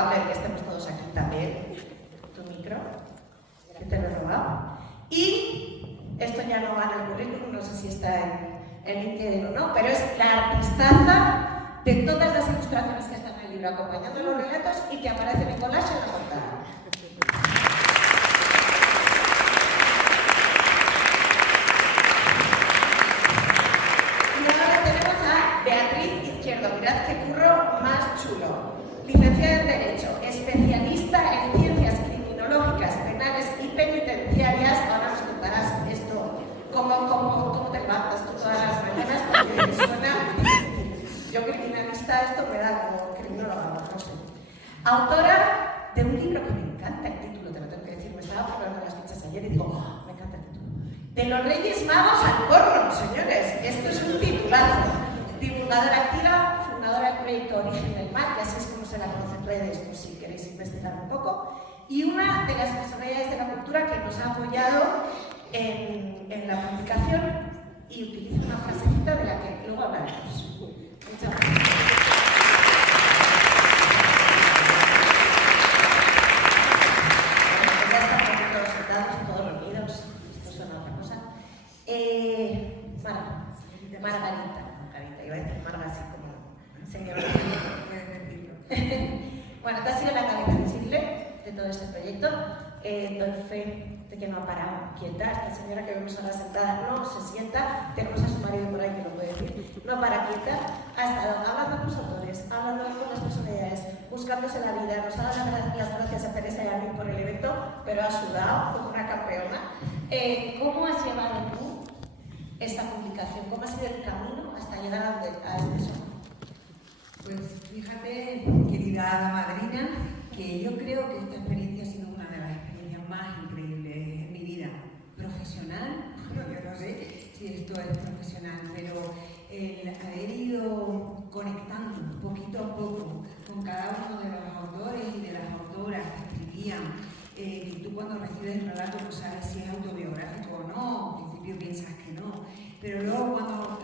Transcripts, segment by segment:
culpable de que estemos todos aquí también. Tu micro, que te lo he robado. Y esto ya no va en el currículum, no sé si está en LinkedIn o no, pero es la artistaza de todas las ilustraciones que están en el libro acompañando los relatos y que aparecen en collage en la portada. Beatriz Izquierdo, mirad qué curro más chulo. Licenciada en Derecho, especialista en ciencias criminológicas, penales y penitenciarias. Ahora nos contarás esto, cómo te levantas tú todas las mañanas, porque suena. Yo criminalista, esto me da como criminóloga, no sé. Autora de un libro que me encanta el título, te lo tengo que decir, me estaba probando las fichas ayer y digo, oh, me encanta el título. De los Reyes Magos al porno, señores, esto es un titulazo. Divulgadora activa, fundadora del proyecto Origen del Mal, que así es como se la conoce en redes, por si queréis investigar un poco, y una de las personalidades de la cultura que nos ha apoyado en la publicación y utiliza una frasecita de la que luego hablaremos. Muchas gracias. Bueno, ya están todos sentados, todos reunidos, esto suena otra cosa. Margarita. Iba a decir Marga así como señora. Bueno, tú has sido la cabeza visible de todo este proyecto. Doy fe de que no ha parado quieta. Esta señora que vemos ahora sentada no se sienta. Tenemos a su marido por ahí que lo puede decir. No para quieta. Ha estado hablando con los autores, hablando con las personalidades, buscándose la vida. Nos ha dado las gracias a Teresa y a mí por el evento, pero ha sudado como una campeona. ¿Cómo has llevado tú esta publicación? ¿Cómo ha sido el camino hasta llegar a este son? Pues fíjate, querida madrina, que yo creo que esta experiencia ha sido una de las experiencias más increíbles en mi vida profesional. Bueno, yo no sé si esto es profesional, pero el haber ido conectando poquito a poco con cada uno de los autores y de las autoras que escribían, que tú cuando recibes el relato no sabes si es autobiográfico o no, al principio piensas que no, pero luego cuando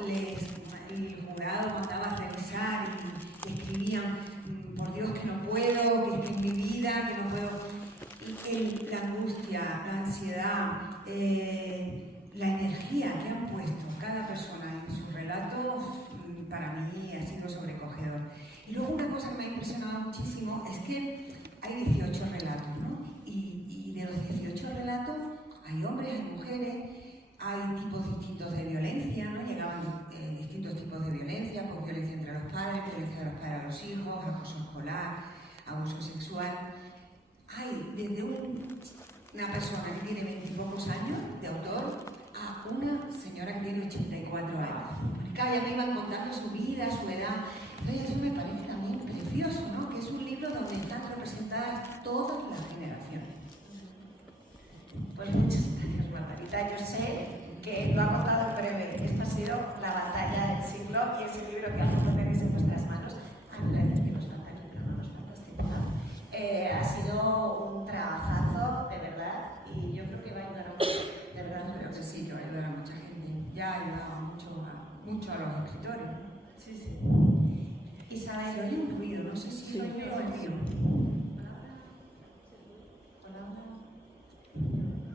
el jurado mandaba a revisar y escribían, por Dios que no puedo, que es mi vida, que no puedo, y la angustia, la ansiedad, la energía que han puesto cada persona en sus relatos, para mí ha sido sobrecogedor. Y luego una cosa que me ha impresionado muchísimo es que hay 18 relatos, ¿no? Y de los 18 relatos hay hombres, hay mujeres, hay tipos distintos de violencia, ¿no? Llegaban distintos tipos de violencia, pues violencia entre los padres, violencia de los padres a los hijos, acoso escolar, abuso sexual. Hay desde una persona que tiene 20 y pocos años de autor a una señora que tiene 84 años. Cada día me iban contando su vida, su edad. Entonces eso me parece también precioso, ¿no? Que es un libro donde están representadas todas las generaciones. Pues muchas gracias, Margarita. Yo sé que lo ha contado en breve. Esta ha sido la batalla del siglo y es el libro que al fondo tenéis en vuestras manos. Me parece que nos falta el libro, no nos falta este tema. Ha sido un trabajazo, de verdad, y yo creo que va a ayudar a mucho. De verdad, creo que sí, que va a ayudar a mucha gente. Ya ha ayudado mucho a los escritores. Sí, sí. Isabel, se oye un ruido, no sé si soy yo o el mío.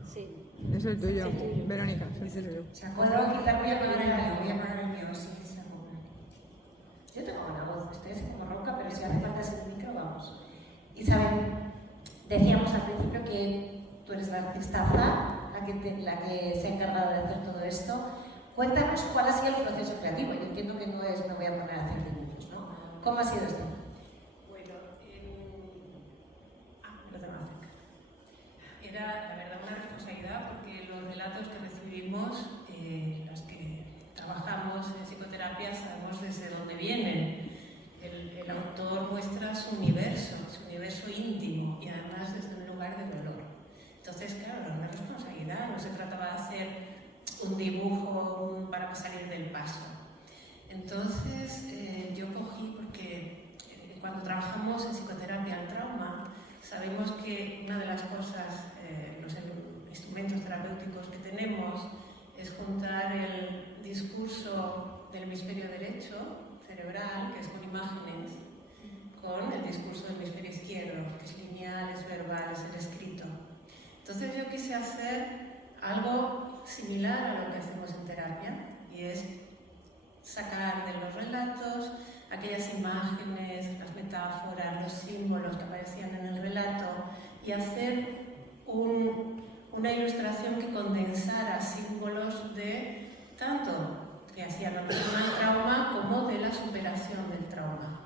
Sí. Es el tuyo, Verónica, es el tuyo. ¿Puedo quitar? Voy a apagar el mío, sí que se acopla. Yo tengo buena voz, estoy así como ronca, pero si hace falta ese micro, vamos. Isabel, decíamos al principio que tú eres la artistaza, la que se ha encargado de hacer todo esto. Cuéntanos cuál ha sido el proceso creativo. Yo entiendo que no es me voy a poner a hacer dibujos, ¿no? ¿Cómo ha sido esto? Bueno, era la verdad una responsabilidad porque los relatos que recibimos, los que trabajamos en psicoterapia, sabemos desde dónde vienen. El autor muestra su universo íntimo y además desde un lugar de dolor. Entonces, claro, era una responsabilidad, no se trataba de hacer un dibujo para salir del paso. Entonces, yo cogí, porque cuando trabajamos en psicoterapia al trauma, sabemos que una de las cosas, los instrumentos terapéuticos que tenemos, es juntar el discurso del hemisferio derecho, cerebral, que es con imágenes, con el discurso del hemisferio izquierdo, que es lineal, es verbal, es el escrito. Entonces yo quise hacer algo similar a lo que hacemos en terapia, y es sacar de los relatos aquellas imágenes, las metáforas, los símbolos que aparecían en el relato y hacer una ilustración que condensara símbolos de tanto que hacían la persona del trauma como de la superación del trauma.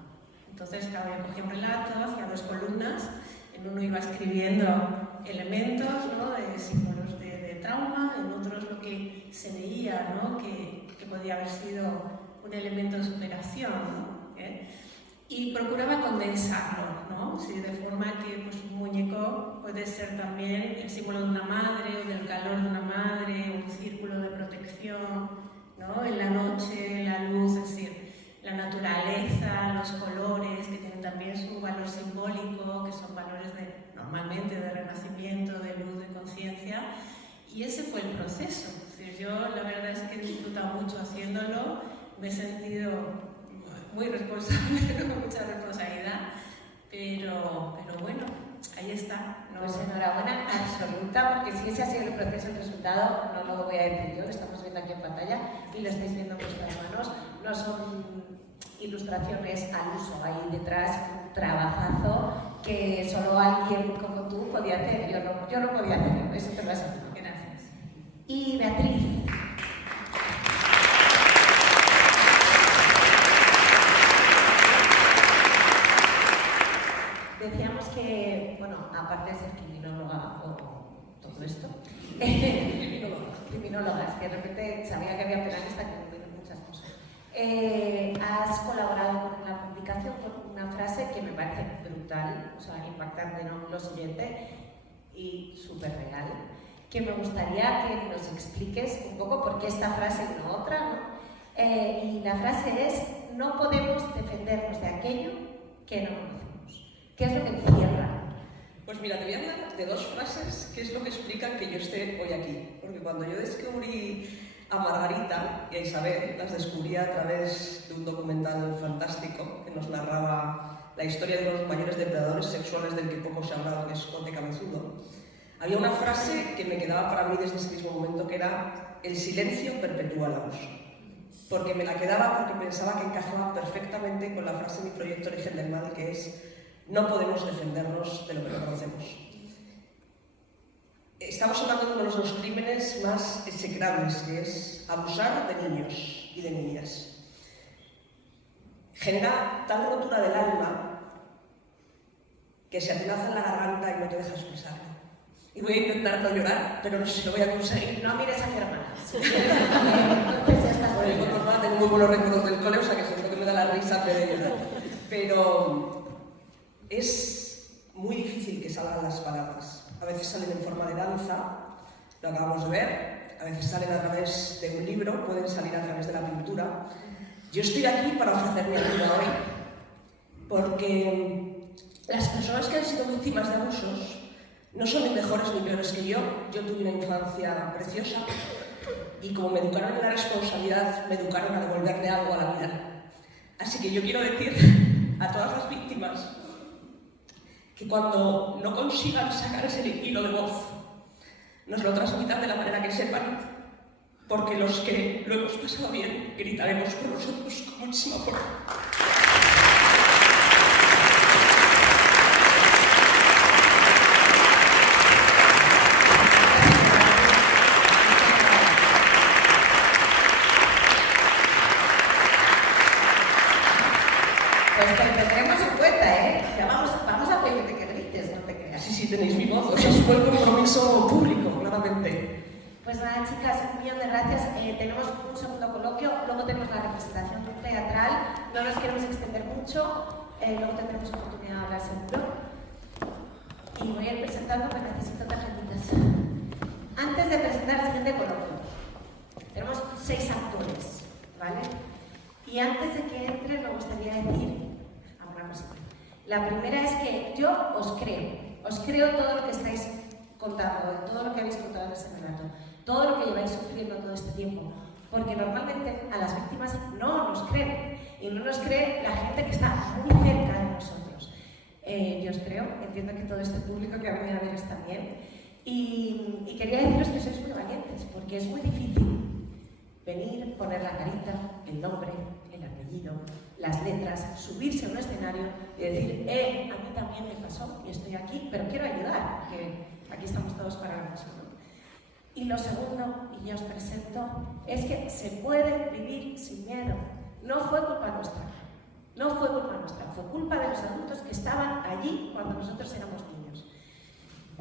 Entonces, claro, yo cogí un relato, hacía 2 columnas, en uno iba escribiendo elementos, ¿no?, de símbolos de trauma, en otros lo que se veía, ¿no?, que podía haber sido un elemento de superación, ¿no? Y procuraba condensarlo, ¿no? Sí, de forma que pues, un muñeco puede ser también el símbolo de una madre o del calor de una madre, un círculo de protección, ¿no?, en la noche, la luz, es decir, la naturaleza, los colores, que tienen también su valor simbólico, que son valores normalmente de renacimiento, de luz, de conciencia, y ese fue el proceso. Es decir, yo la verdad es que he disfrutado mucho haciéndolo, me he sentido muy responsable, con mucha responsabilidad, pero bueno, ahí está. ¿No? Pues enhorabuena absoluta, porque si ese ha sido el proceso, el resultado, no lo voy a decir yo, lo estamos viendo aquí en pantalla y lo estáis viendo en vuestras manos, no son ilustraciones al uso, hay detrás un trabajazo que solo alguien como tú podía hacer, yo no podía hacerlo, eso te lo aseguro. Gracias. Y Beatriz. Decíamos que, bueno, aparte de ser criminóloga o todo esto, criminóloga, es que de repente sabía que había penalista que me dieron muchas cosas. Has colaborado con la publicación con una frase que me parece brutal, o sea, impactante, ¿no? Lo siguiente, y súper real, que me gustaría que nos expliques un poco por qué esta frase y no otra, ¿no? Y la frase es: no podemos defendernos de aquello que no conocemos. ¿Qué es lo que encierra? Pues mira, te voy a hablar de 2 frases que es lo que explican que yo esté hoy aquí. Porque cuando yo descubrí a Margarita y a Isabel, las descubrí a través de un documental fantástico que nos narraba la historia de los mayores depredadores sexuales del que poco se ha hablado, que es Corte Cabezudo. Había una frase que me quedaba para mí desde ese mismo momento, que era: el silencio perpetúa la voz. Porque me la quedaba porque pensaba que encajaba perfectamente con la frase de mi proyecto Origen del Mal, que es: no podemos defendernos de lo que no conocemos. Estamos hablando de uno de los crímenes más execrables, que es abusar de niños y de niñas. Genera tal rotura del alma que se atenaza en la garganta y no te deja expresarlo. Y voy a intentar no llorar, pero no sé si lo voy a conseguir. No mires a mi hermana. Entonces ya estás. Bueno, yo con mi hermana tengo muy buenos recuerdos del cole, o sea que siento que me da la risa de llorar. Pero es muy difícil que salgan las palabras. A veces salen en forma de danza, lo acabamos de ver, a veces salen a través de un libro, pueden salir a través de la pintura. Yo estoy aquí para ofrecer mi ayuda hoy, porque las personas que han sido víctimas de abusos no son ni mejores ni peores que yo. Yo tuve una infancia preciosa y como me educaron en la responsabilidad, me educaron a devolverle algo a la vida. Así que yo quiero decir a todas las víctimas que cuando no consigan sacar ese hilo de voz, nos lo transmitan de la manera que sepan, porque los que lo hemos pasado bien gritaremos por nosotros con muchísima fuerza. Pues te tendremos en cuenta, ¿eh? Ya vamos a pedirte que grites, no te creas. Sí, tenéis mi voz, o sea, es un compromiso público, claramente. Pues nada, chicas, un millón de gracias. Tenemos un segundo coloquio, luego tenemos la representación teatral, no nos queremos extender mucho, luego tendremos oportunidad de hablar seguro. Y voy a ir presentando, pero necesito tarjetitas. Antes de presentar el siguiente coloquio, tenemos 6 actores, ¿vale? Y antes de que entre, me gustaría decir alguna cosita. La primera es que yo os creo todo lo que estáis contando, todo lo que habéis contado en ese relato, todo lo que lleváis sufriendo todo este tiempo, porque normalmente a las víctimas no nos creen, y no nos cree la gente que está muy cerca de nosotros. yo os creo, entiendo que todo este público que ha venido a veros también. Y quería deciros que sois muy valientes, porque es muy difícil venir, poner la carita, el nombre, el apellido, las letras, subirse a un escenario y decir, a mí también me pasó y estoy aquí, pero quiero ayudar, porque aquí estamos todos para lo mismo, ¿no? Y lo segundo, y yo os presento, es que se puede vivir sin miedo. No fue culpa nuestra, no fue culpa nuestra, fue culpa de los adultos que estaban allí cuando nosotros éramos niños.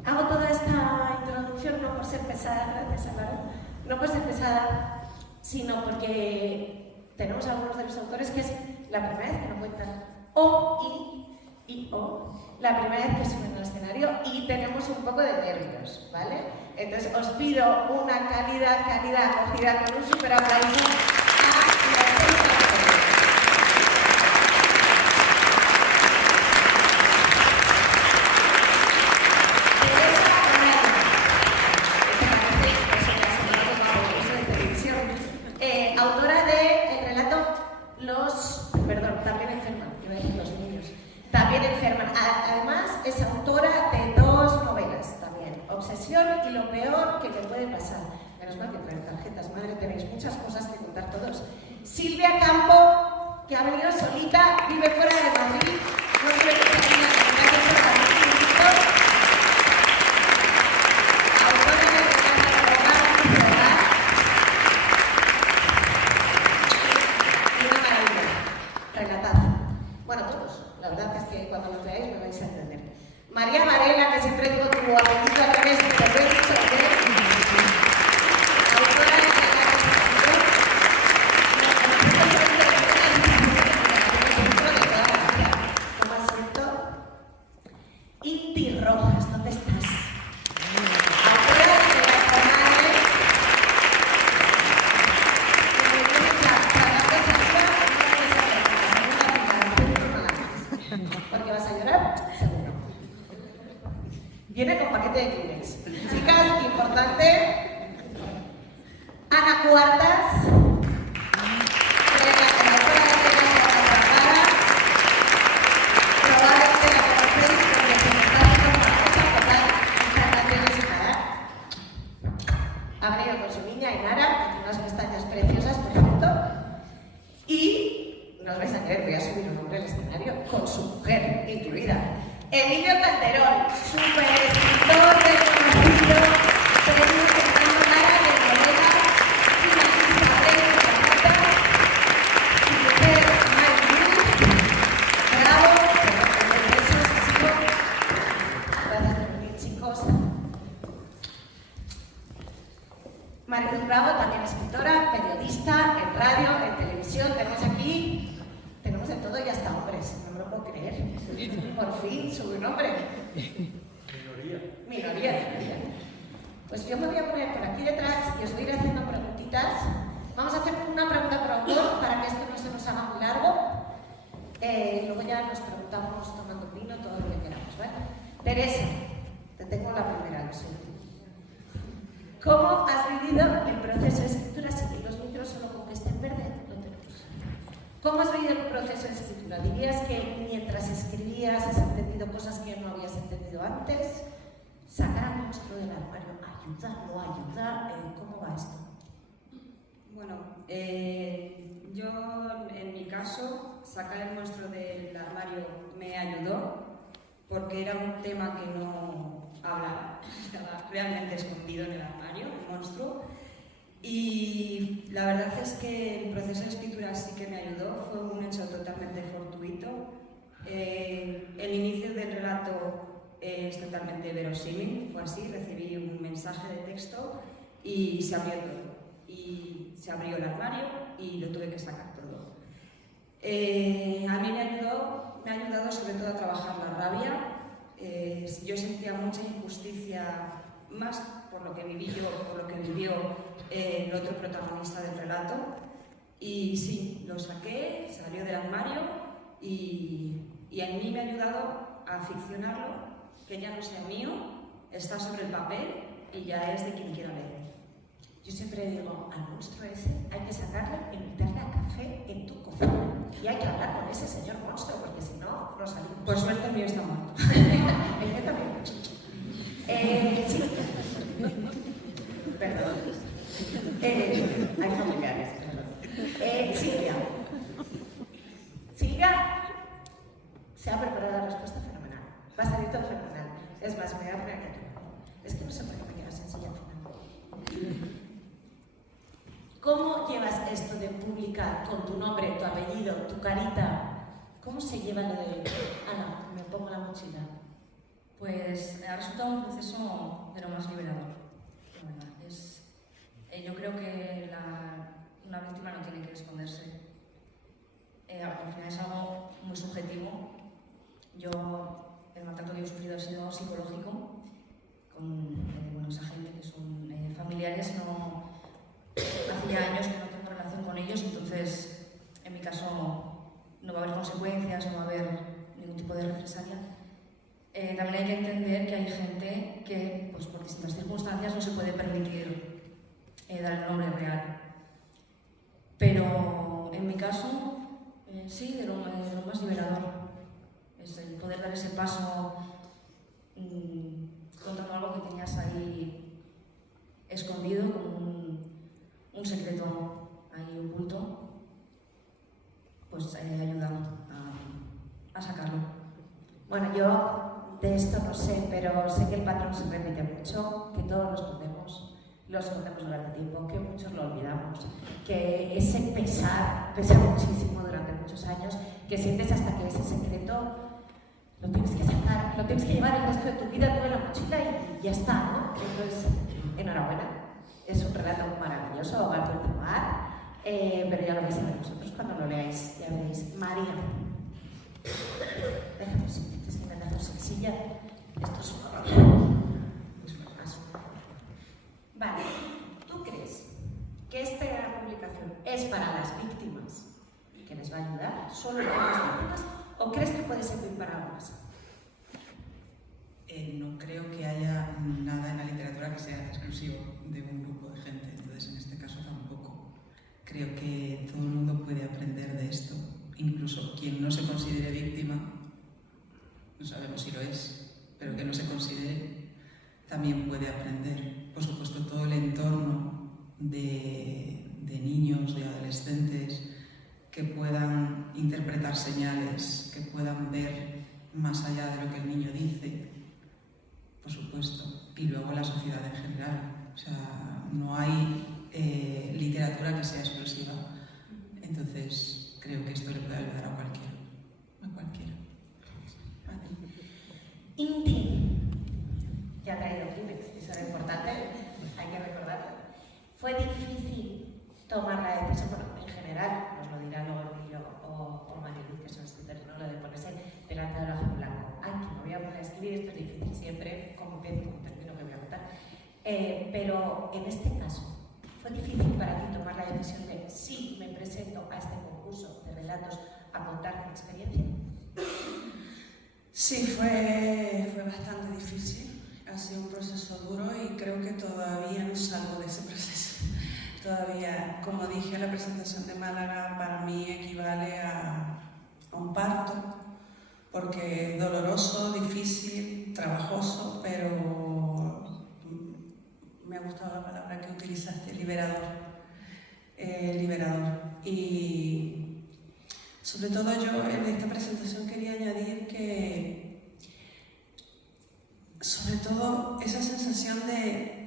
Hago toda esta introducción no por ser pesada, gracias Álvaro, no por ser pesada, sino porque tenemos algunos de los autores que es la primera vez que nos cuentan la primera vez que suben al escenario y tenemos un poco de nervios, ¿vale? Entonces os pido una cálida acogida con un súper aplauso a los 6 autores. Autora del relato También enferman, iba a decir los niños. También enferman. Además, es autora de 2 novelas también. Obsesión y lo peor que le puede pasar. Menos mal que traen tarjetas, madre, tenéis muchas cosas que contar todos. Silvia Campo, que ha venido solita, vive fuera de Madrid. No creo que sea una María Varela, que siempre digo tu apellido al revés, pero lo he dicho bien. Autora de ¿cómo has escrito? Inti Rojas, ¿dónde estás? Autora de La Comadre. Porque vas a llorar, seguro. Viene con paquete de Kleenex. Chicas, importante. Ana Cuartas. Probablemente la conocéis porque se me está haciendo una cosa total. Muchas canciones y nada. Ha venido con su niña Inara, que tiene unas pestañas preciosas, por cierto. Y no os vais a creer, voy a subir un hombre al escenario con su mujer incluida. Emilio Calderón, súper escritor reconocido, premio Fernando Lara de novela, finalista premio Planeta, su mujer Mike Luz, bravo, gracias por venir, chicos. Maribel Bravo, también escritora, periodista, en radio, en televisión, tenemos de todo y hasta hombres, no me lo puedo creer. Por fin, sube un hombre. Minoría. Pues yo me voy a poner por aquí detrás y os voy a ir haciendo preguntitas. Vamos a hacer una pregunta por autor para que esto no se nos haga muy largo. Luego ya nos preguntamos tomando vino, todo lo que queramos, ¿vale? Teresa, te tengo la primera, lo siento. ¿Cómo has vivido el proceso de escritura? Si los micros solo con que estén verdes, lo tenemos. ¿Cómo has vivido el proceso de escritura? ¿Dirías que mientras escribías has entendido cosas que no habías entendido antes? ¿Sacar al monstruo del armario ayuda, no ayuda? ¿Cómo va esto? Bueno, yo en mi caso, sacar el monstruo del armario me ayudó porque era un tema que no hablaba, estaba realmente escondido en el armario, el monstruo. Y la verdad es que el proceso de escritura sí que me ayudó, fue un hecho totalmente fortuito. El inicio del relato es totalmente verosímil, fue así, recibí un mensaje de texto y se abrió todo. Y se abrió el armario y lo tuve que sacar todo. A mí me ha ayudado sobre todo a trabajar la rabia. Yo sentía mucha injusticia, más por lo que viví yo, por lo que vivió el otro protagonista del relato. Y sí, lo saqué, salió del armario y a mí me ha ayudado a ficcionarlo, que ya no sea mío, está sobre el papel y ya es de quien quiera leer. Yo siempre digo, al monstruo ese hay que sacarlo y meterle a café en tu cocina. Y hay que hablar con ese señor monstruo, porque si no, no salimos. Por suerte el mío está muerto. El mío también. Sí. Perdón. Hay familiares, perdón. Silvia se ha preparado la respuesta fenomenal. Va a salir todo fenomenal. Es más, me voy a poner aquí. Es que no sé por qué me queda sencilla al final. ¿Cómo llevas esto de publicar con tu nombre, tu apellido, tu carita? ¿Cómo se lleva lo de Ana, me pongo la mochila? Pues ha resultado un proceso de lo más liberador, la verdad. Yo creo que una víctima no tiene que esconderse. Al final es algo muy subjetivo. El maltrato que yo he sufrido ha sido psicológico, con esa gente que son familiares. Hacía años que no tengo relación con ellos, entonces en mi caso no va a haber consecuencias, no va a haber ningún tipo de represalia. También hay que entender que hay gente que, pues, por distintas circunstancias no se puede permitir dar el nombre real. Pero en mi caso, sí, de lo más liberador es el poder dar ese paso contando algo que tenías ahí escondido, como un secreto ahí oculto, pues ayudando a sacarlo. Bueno, yo de esto no sé, pero sé que el patrón se repite mucho, que todos lo escondemos durante tiempo, que muchos lo olvidamos, que ese pesa muchísimo durante muchos años, que sientes hasta que ese secreto lo tienes que sacar, lo tienes que llevar el resto de tu vida tú en la mochila y ya está, ¿no? Entonces, enhorabuena, es un relato maravilloso, ahogar tu mar, pero ya lo vais a ver vosotros cuando lo leáis, ya veréis. María, déjame es que me dejo sin silla, esto es un horror. Vale, ¿tú crees que esta publicación es para las víctimas, que les va a ayudar, solo para las víctimas, o crees que puede servir para más? No creo que haya nada en la literatura que sea exclusivo de un grupo de gente, entonces en este caso tampoco. Creo que todo el mundo puede aprender de esto, incluso quien no se considere víctima, no sabemos si lo es, pero que no se considere, también puede aprender. Por supuesto, todo el entorno de niños, de adolescentes, que puedan interpretar señales, que puedan ver más allá de lo que el niño dice, por supuesto, y luego la sociedad en general. O sea, no hay literatura que sea exclusiva. Entonces, creo que esto le puede ayudar a cualquiera. A cualquiera. Inti, que ha traído Kleenex, eso era importante, hay que recordarlo. Fue difícil tomar la decisión, bueno, en general, nos lo dirá luego Emilio o Mariluz, que son escritores, ¿no? Lo de ponerse delante del ojo blanco. Ay, que me voy a poner a escribir, esto es difícil siempre, como empiezo y como termino que voy a contar. Pero en este caso, ¿fue difícil para ti tomar la decisión de sí, me presento a este concurso de relatos a contar mi experiencia? Sí, fue bastante difícil. Ha sido un proceso duro y creo que todavía no salgo de ese proceso. Todavía, como dije, la presentación de Málaga para mí equivale a un parto, porque es doloroso, difícil, trabajoso, pero me ha gustado la palabra que utilizaste, liberador. Y sobre todo yo en esta presentación quería añadir que, sobre todo, esa sensación de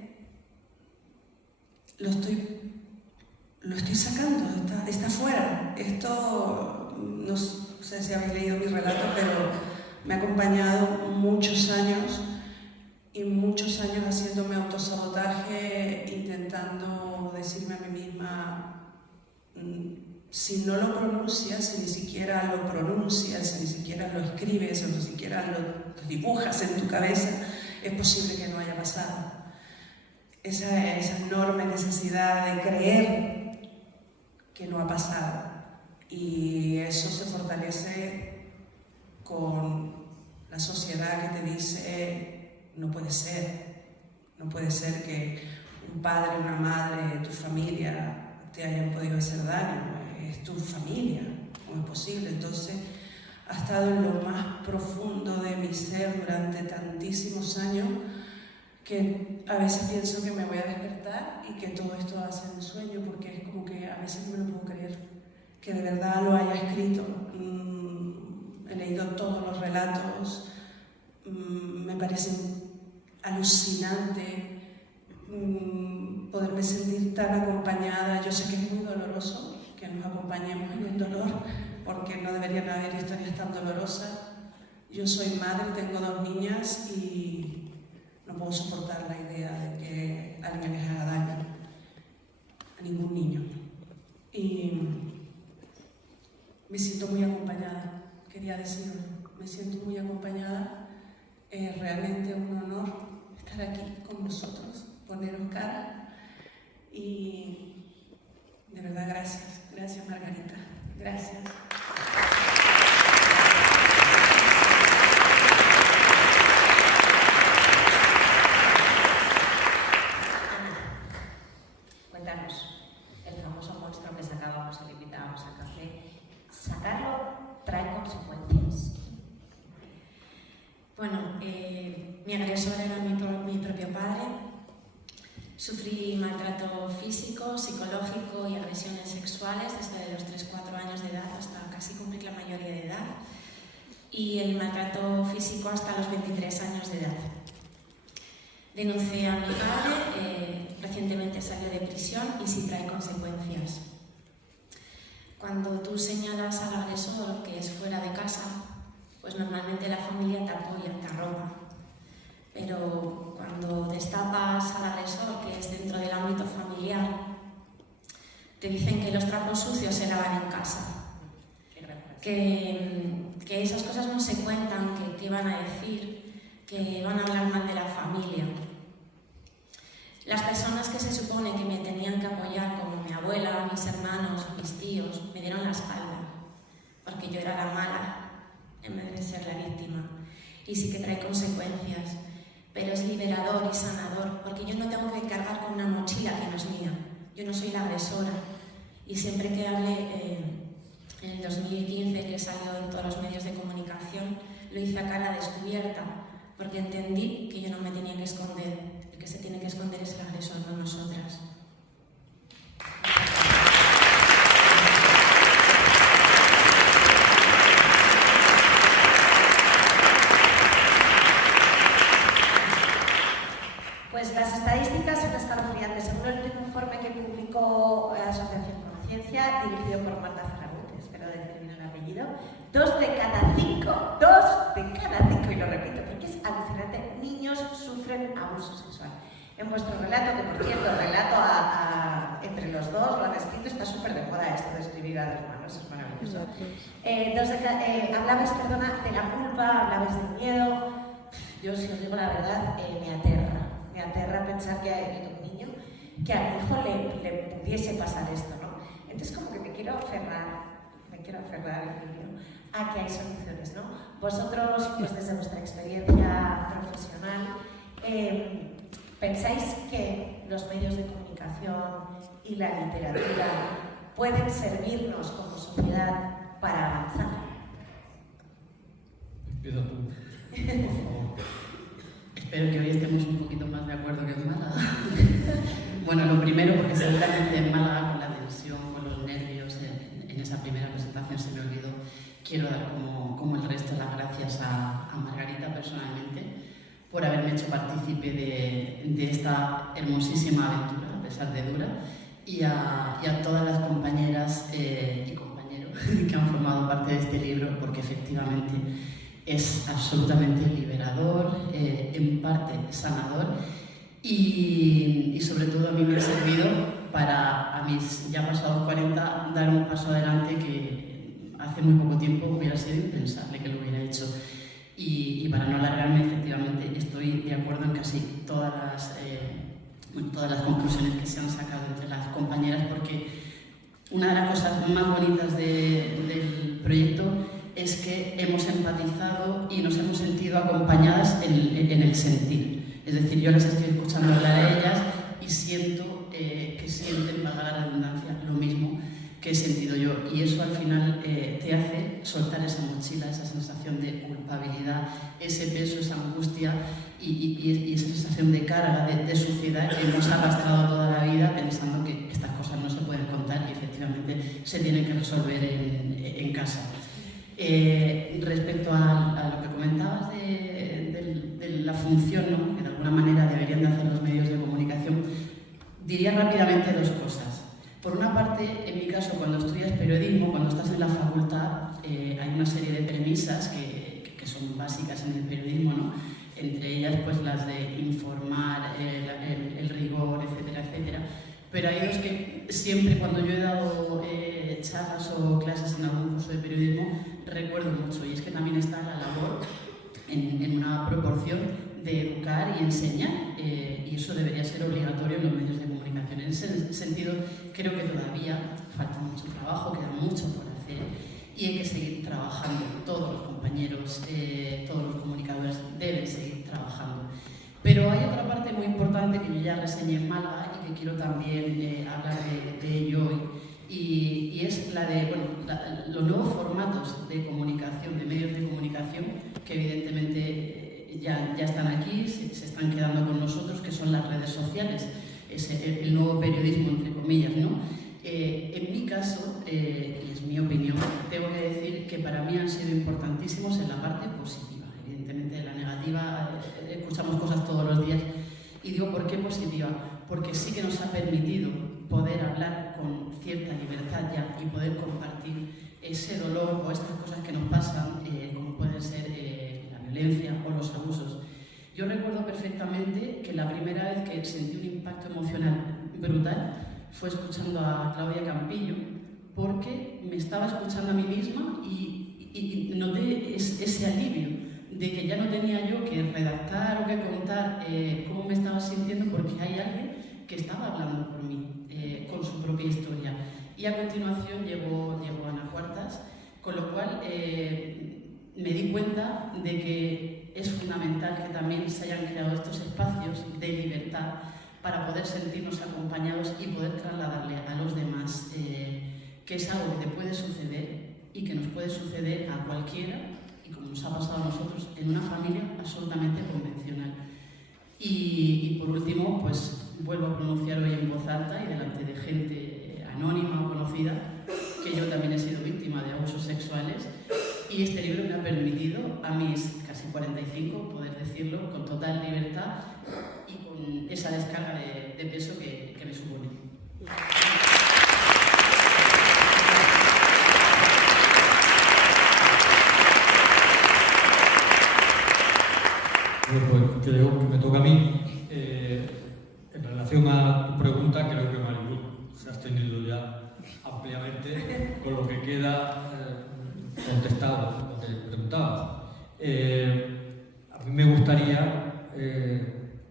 lo estoy sacando, está fuera. Esto, no sé si habéis leído mi relato, pero me ha acompañado muchos años y muchos años haciéndome autosabotaje, intentando decirme a mí misma, si no lo pronuncias, si ni siquiera lo pronuncias, si ni siquiera lo escribes o ni siquiera lo dibujas en tu cabeza, es posible que no haya pasado. Esa enorme necesidad de creer que no ha pasado. Y eso se fortalece con la sociedad que te dice, no puede ser que un padre, una madre, tu familia te hayan podido hacer daño, es tu familia, ¿Cómo es posible? Entonces, ha estado en lo más profundo de mi ser durante tantísimos años que a veces pienso que me voy a despertar y que todo esto va a ser un sueño, porque es como que a veces no me lo puedo creer, que de verdad lo haya escrito. He leído todos los relatos, me parecen alucinante poderme sentir tan acompañada. Yo sé que es muy doloroso que nos acompañemos en el dolor, porque no deberían haber historias tan dolorosas. Yo soy madre, tengo 2 niñas y no puedo soportar la idea de que alguien les haga daño a ningún niño. Y me siento muy acompañada, quería decirlo, me siento muy acompañada. Es realmente un honor estar aquí con vosotros, poneros cara y de verdad gracias, gracias Margarita, gracias. Cuéntanos, el famoso monstruo que sacábamos y le invitábamos a café, ¿sacarlo trae consecuencias? Bueno, mi agresor era mi propio padre. Sufrí maltrato físico, psicológico y agresiones sexuales desde los 3-4 años de edad hasta casi cumplir la mayoría de edad. Y el maltrato físico hasta los 23 años de edad. Denuncié a mi padre, recientemente salió de prisión y sí trae consecuencias. Cuando tú señalas al agresor que es fuera de casa, pues normalmente la familia te apoya, te arropa. Pero cuando destapas al agresor, que es dentro del ámbito familiar, te dicen que los trapos sucios se lavan en casa. Que esas cosas no se cuentan, que van a decir, que van a hablar mal de la familia. Las personas que se supone que me tenían que apoyar, como mi abuela, mis hermanos, mis tíos, me dieron la espalda, porque yo era la mala en vez de ser la víctima. Y sí que trae consecuencias, pero es liberador y sanador, porque yo no tengo que cargar con una mochila que no es mía. Yo no soy la agresora. Y siempre que hablé en el 2015, que salió en todos los medios de comunicación, lo hice a cara descubierta, porque entendí que yo no me tenía que esconder. El que se tiene que esconder es el agresor, no nosotras. Pues las estadísticas son escalofriantes. Según el último informe que publicó la Asociación Conciencia, dirigido por Marta Zaragoza, espero decir bien el apellido, 2 de cada 5, y lo repito porque es alucinante, niños sufren abuso sexual. En vuestro relato, que por cierto, relato entre los dos, lo han escrito, está súper de moda esto de escribir a dos manos, es maravilloso. Hablabais, perdona, de la culpa, hablabais del miedo. Yo, si os digo la verdad, me aterra pensar que hay un niño que a mi hijo le pudiese pasar esto, ¿no? Entonces como que me quiero aferrar el niño a que hay soluciones, ¿no? Vosotros, pues desde vuestra experiencia profesional, ¿pensáis que los medios de comunicación y la literatura pueden servirnos como sociedad para avanzar? Empieza tú, por favor. Espero que hoy estemos un poquito más de acuerdo que en Málaga. Bueno, lo primero, porque seguramente en Málaga, con la tensión, con los nervios, en esa primera presentación se me olvidó, quiero dar como el resto las gracias a Margarita personalmente por haberme hecho partícipe de esta hermosísima aventura, a pesar de dura, y a todas las compañeras y compañeros que han formado parte de este libro, porque efectivamente es absolutamente liberador, en parte sanador y sobre todo a mí me ha servido para, a mis ya pasados 40, dar un paso adelante que hace muy poco tiempo hubiera sido impensable que lo hubiera hecho. Y para no alargarme, efectivamente, estoy de acuerdo en casi todas las conclusiones que se han sacado entre las compañeras, porque una de las cosas más bonitas del proyecto es que hemos empatizado y nos hemos sentido acompañadas en el sentir. Es decir, yo las estoy escuchando hablar a ellas y siento que sienten, valga la redundancia, lo mismo que que he sentido yo. Y eso al final te hace soltar esa mochila, esa sensación de culpabilidad, ese peso, esa angustia y esa sensación de carga, de suciedad que hemos arrastrado toda la vida pensando que estas cosas no se pueden contar y efectivamente se tienen que resolver en casa. Respecto a lo que comentabas de la función, ¿no?, que de alguna manera deberían de hacer los medios de comunicación, diría rápidamente dos cosas. Por una parte, en mi caso, cuando estudias periodismo, cuando estás en la facultad, hay una serie de premisas que son básicas en el periodismo, ¿no? Entre ellas pues las de informar, el rigor, etcétera, etcétera. Pero hay dos que siempre cuando yo he dado charlas o clases en algún curso de periodismo recuerdo mucho, y es que también está la labor en una proporción de educar y enseñar, y eso debería ser obligatorio en los medios de comunicación. En ese sentido creo que todavía falta mucho trabajo, queda mucho por hacer y hay que seguir trabajando. Todos los compañeros, todos los comunicadores deben seguir trabajando. Pero hay otra parte muy importante que yo ya reseñé en Málaga y que quiero también hablar de ello hoy, y es la de los nuevos formatos de comunicación, de medios de comunicación, que evidentemente ya están aquí, se están quedando con nosotros, que son las redes sociales, es el nuevo periodismo, entre comillas, ¿no? En mi caso, y es mi opinión, tengo que decir que para mí han sido importantísimos en la parte positiva. Evidentemente, en la negativa escuchamos cosas todos los días. Y digo, ¿por qué positiva? Porque sí que nos ha permitido poder hablar con cierta libertad ya y poder compartir ese dolor o estas cosas que nos pasan, como pueden ser la violencia o los abusos. Yo recuerdo perfectamente que la primera vez que sentí un impacto emocional brutal fue escuchando a Claudia Campillo, porque me estaba escuchando a mí misma y noté ese alivio de que ya no tenía yo que redactar o que contar cómo me estaba sintiendo, porque hay alguien que estaba hablando por mí, con su propia historia. Y a continuación llegó Ana Cuartas, con lo cual me di cuenta de que es fundamental que también se hayan creado estos espacios de libertad para poder sentirnos acompañados y poder trasladarle a los demás que es algo que te puede suceder y que nos puede suceder a cualquiera, y como nos ha pasado a nosotros, en una familia absolutamente convencional. Y por último, pues vuelvo a pronunciar hoy en voz alta y delante de gente anónima o conocida que yo también he sido víctima de abusos sexuales, y este libro me ha permitido, a mis casi 45, poder decirlo con total libertad y con esa descarga de peso que me supone. Bueno, pues creo que me toca a mí. En relación a tu pregunta, creo que Maribel se ha extendido ya ampliamente con lo que queda contestado, lo que preguntabas. A mí me gustaría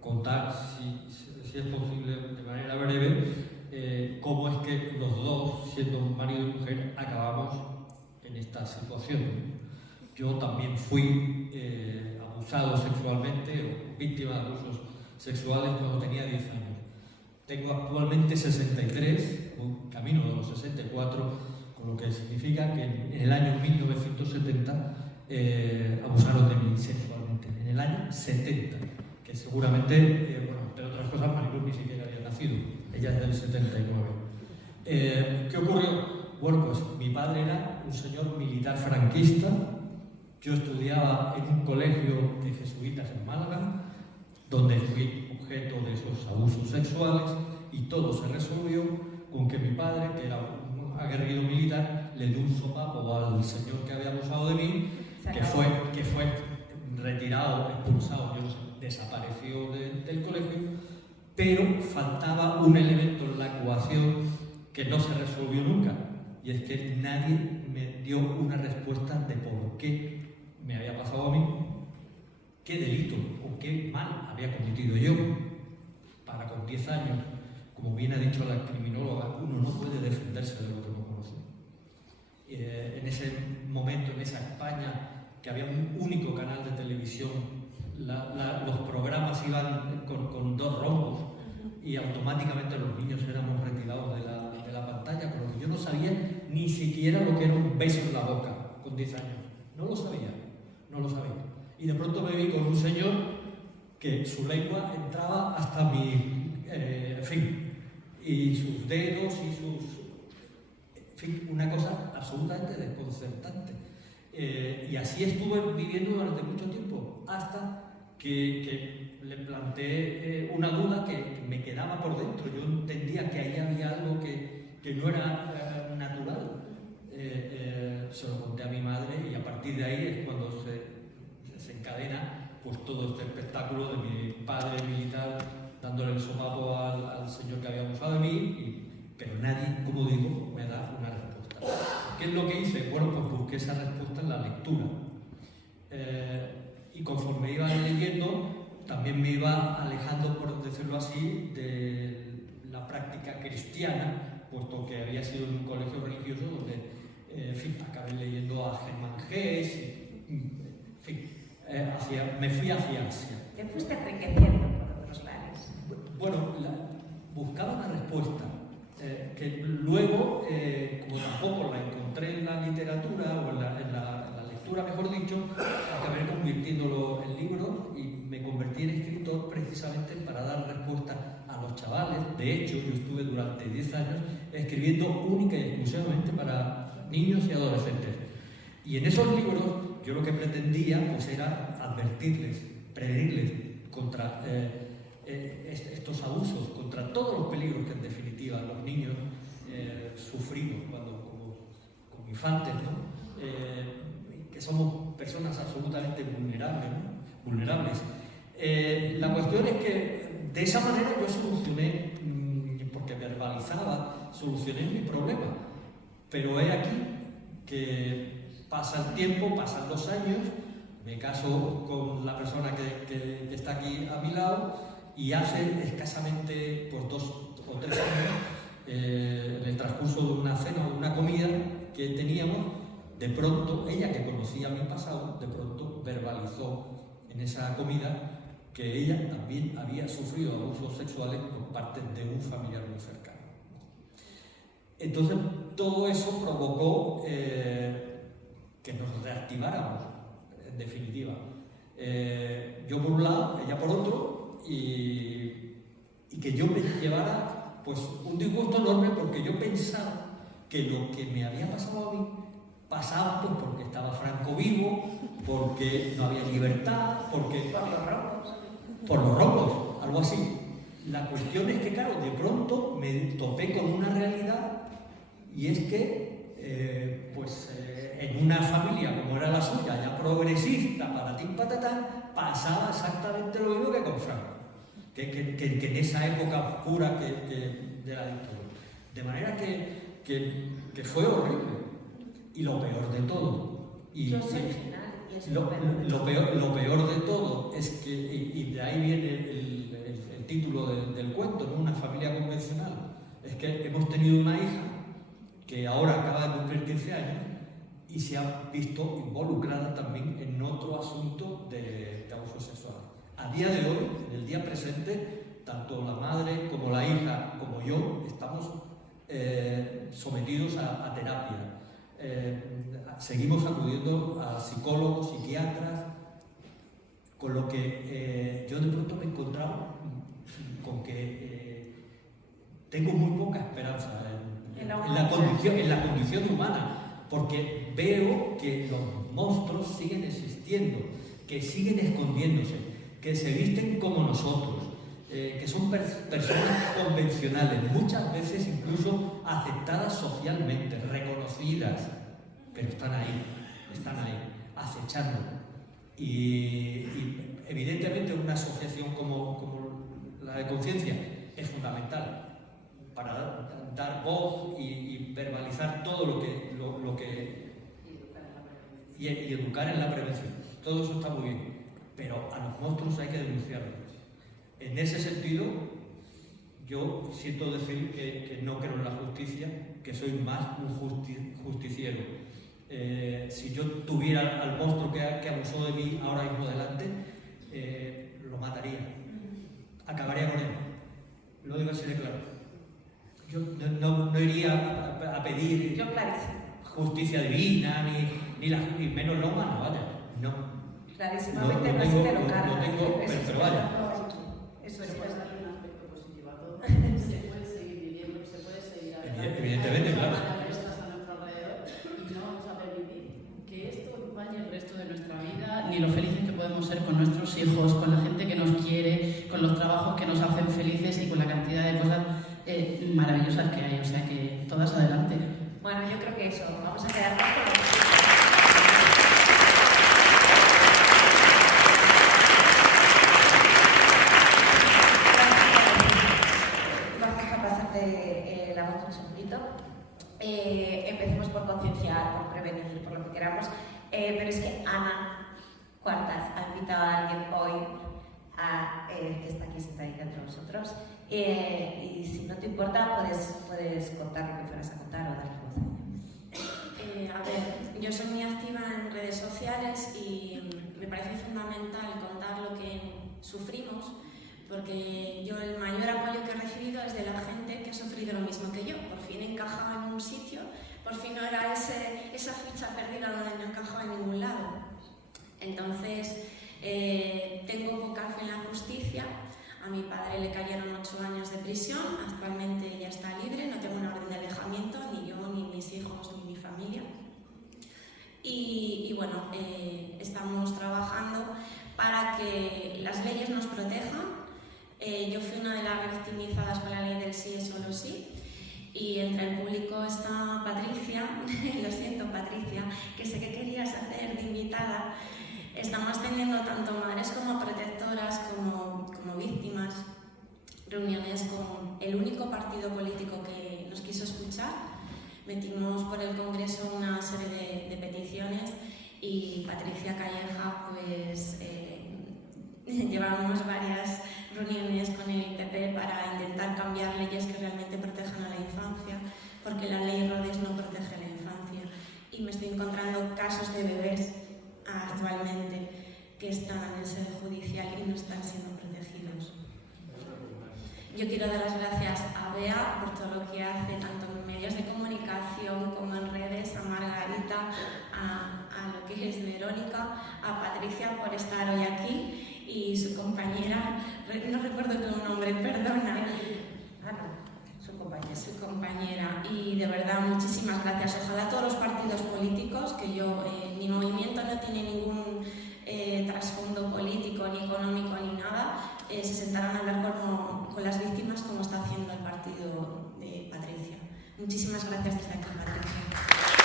contar, si es posible, de manera breve, cómo es que los dos, siendo marido y mujer, acabamos en esta situación. Yo también fui abusado sexualmente o víctima de abusos sexuales cuando tenía 10 años. Tengo actualmente 63, un camino de los 64, con lo que significa que en el año 1970 abusaron de mí sexualmente. En el año 70, que seguramente, bueno, entre otras cosas, Maribel ni siquiera había nacido. Ella es del 79. ¿Qué ocurrió? Bueno, pues mi padre era un señor militar franquista. Yo estudiaba en un colegio de jesuitas en Málaga, donde fui objeto de esos abusos sexuales, y todo se resolvió con que mi padre, que era un aguerrido militar, le dio un sopapo al señor que había abusado de mí, que fue retirado, expulsado, yo no sé, desapareció del colegio, pero faltaba un elemento en la ecuación que no se resolvió nunca, y es que nadie me dio una respuesta de por qué me había pasado a mí, qué delito o qué mal había cometido yo. Para con 10 años, como bien ha dicho la criminóloga, uno no puede defenderse de lo que no conoce. En ese momento, en esa España, que había un único canal de televisión, los programas iban con 2 rombos y automáticamente los niños éramos retirados de la la pantalla, con lo que yo no sabía ni siquiera lo que era un beso en la boca con 10 años. No lo sabía. Y de pronto me vi con un señor que su lengua entraba hasta mi fin, y sus dedos y sus... En fin, una cosa absolutamente desconcertante. Y así estuve viviendo durante mucho tiempo, hasta que le planteé una duda que me quedaba por dentro. Yo entendía que ahí había algo que no era natural. Se lo conté a mi madre y a partir de ahí es cuando se encadena pues todo este espectáculo de mi padre militar dándole el sopapo al señor que había abusado de mí, pero nadie, como digo, me da una respuesta. ¿Qué es lo que hice? Bueno, pues busqué esa respuesta en la lectura. Y conforme iba leyendo, también me iba alejando, por decirlo así, de la práctica cristiana, puesto que había sido en un colegio religioso donde, en fin, acabé leyendo a Germán Hesse, en fin, me fui hacia Asia. Te fuiste enriqueciendo por otros lares. Bueno, buscaba una respuesta, que luego, como tampoco la encontré en la literatura o en la lectura, mejor dicho, acabé convirtiéndolo en libro y me convertí en escritor precisamente para dar respuesta a los chavales. De hecho, yo estuve durante 10 años escribiendo única y exclusivamente para niños y adolescentes. Y en esos libros yo lo que pretendía pues era advertirles, prevenirles contra estos abusos, contra todos los peligros que en definitiva los niños sufrimos como infantes, ¿no? Que somos personas absolutamente vulnerables, ¿no? Vulnerables. La cuestión es que de esa manera yo solucioné, porque verbalizaba, solucioné mi problema. Pero he aquí que pasa el tiempo, pasan los años, me caso con la persona que está aquí a mi lado y hace escasamente pues, 2 o 3 años, en el transcurso de una cena o de una comida que teníamos, de pronto, ella que conocía mi pasado, de pronto verbalizó en esa comida que ella también había sufrido abusos sexuales por parte de un familiar muy cercano. Entonces, todo eso provocó que nos reactiváramos, en definitiva. Yo por un lado, ella por otro, y que yo me llevara pues, un disgusto enorme porque yo pensaba que lo que me había pasado a mí pasaba pues, porque estaba Franco vivo, porque no había libertad, porque... Por los robos, algo así. La cuestión es que, claro, de pronto me topé con una realidad y es que, en una familia como era la suya, ya progresista, patatín patatán, pasaba exactamente lo mismo que con Franco, que en esa época oscura de la dictadura. De manera que fue horrible. Y lo peor de todo. Yo sé el final. Lo peor de todo es que, y de ahí viene el título del cuento, ¿no? Una familia convencional, es que hemos tenido una hija que ahora acaba de cumplir 15 años y se ha visto involucrada también en otro asunto de abuso sexual. A día de hoy, en el día presente, tanto la madre como la hija como yo estamos sometidos a terapia. Seguimos acudiendo a psicólogos, psiquiatras, con lo que yo de pronto me encontraba con que tengo muy poca esperanza en la condición humana, porque veo que los monstruos siguen existiendo, que siguen escondiéndose, que se visten como nosotros, que son personas convencionales, muchas veces incluso aceptadas socialmente, reconocidas, pero están ahí, acechando. Y evidentemente una asociación como la de Conciencia es fundamental para dar voz y verbalizar todo lo que y educar en la prevención. Todo eso está muy bien, pero a los monstruos hay que denunciarlos. En ese sentido, yo siento decir que no creo en la justicia, que soy más un justiciero. Si yo tuviera al monstruo que abusó de mí ahora mismo delante, lo mataría, acabaría con él. Lo digo así de claro. yo no iría a pedir Yo clarísimo. justicia divina, ni menos la humana, vaya, no. Clarísimamente no no tengo, se te lo cargas. no tengo, pero vaya. Eso es. Puede darle un aspecto positivo a todo. Se puede seguir viviendo, se puede seguir adelante. Evidentemente, claro. A nuestro alrededor y no saber vivir. Que esto empañe el resto de nuestra vida, ni lo felices que podemos ser con nuestros hijos, con la gente que nos quiere, con los trabajos que nos hacen felices y con la cantidad de cosas maravillosas que hay. O sea que todas adelante. Bueno, yo creo que eso. Vamos a quedarnos con la la voz un segundito. Empecemos por concienciar, por prevenir, por lo que queramos. Pero es que Ana Cuartas ha invitado a alguien hoy que está aquí sentadita entre nosotros. Y si no te importa, puedes contar lo que fueras a contar o darle voz a ella. A ver, yo soy muy activa en redes sociales y me parece fundamental contar lo que sufrimos, porque yo el mayor apoyo que he recibido es de la gente que ha sufrido lo mismo que yo. Por fin encajaba en un sitio, por fin no era esa ficha perdida donde no encajaba en ningún lado. Entonces, tengo poca fe en la justicia. A mi padre le cayeron 8 años de prisión, actualmente ya está libre, no tengo una orden de alejamiento, ni yo, ni mis hijos, ni mi familia. Y bueno, estamos trabajando para que las leyes nos protejan. Yo fui una de las victimizadas con la ley del sí es solo sí, y entre el público está Patricia, lo siento Patricia, que sé que querías hacer de invitada. Estamos teniendo tanto madres como protectoras como víctimas reuniones con el único partido político que nos quiso escuchar. Metimos por el Congreso una serie de peticiones y Patricia Calleja, pues llevamos varias reuniones con el PP para intentar cambiar leyes que realmente protejan a la infancia, porque la ley Rodés no protege a la infancia. Y me estoy encontrando casos de bebés actualmente que están en sede judicial y no están siendo protegidos. Yo quiero dar las gracias a Bea por todo lo que hace, tanto en medios de comunicación como en redes, a Margarita, a lo que es Verónica, a Patricia por estar hoy aquí y su compañera, no recuerdo tu nombre, perdona. Su compañera. Y de verdad, muchísimas gracias. Ojalá todos los partidos políticos, que mi movimiento no tiene ningún trasfondo político, ni económico, ni nada, se sentaran a hablar con las víctimas como está haciendo el partido de Patricia. Muchísimas gracias desde aquí, Patricia.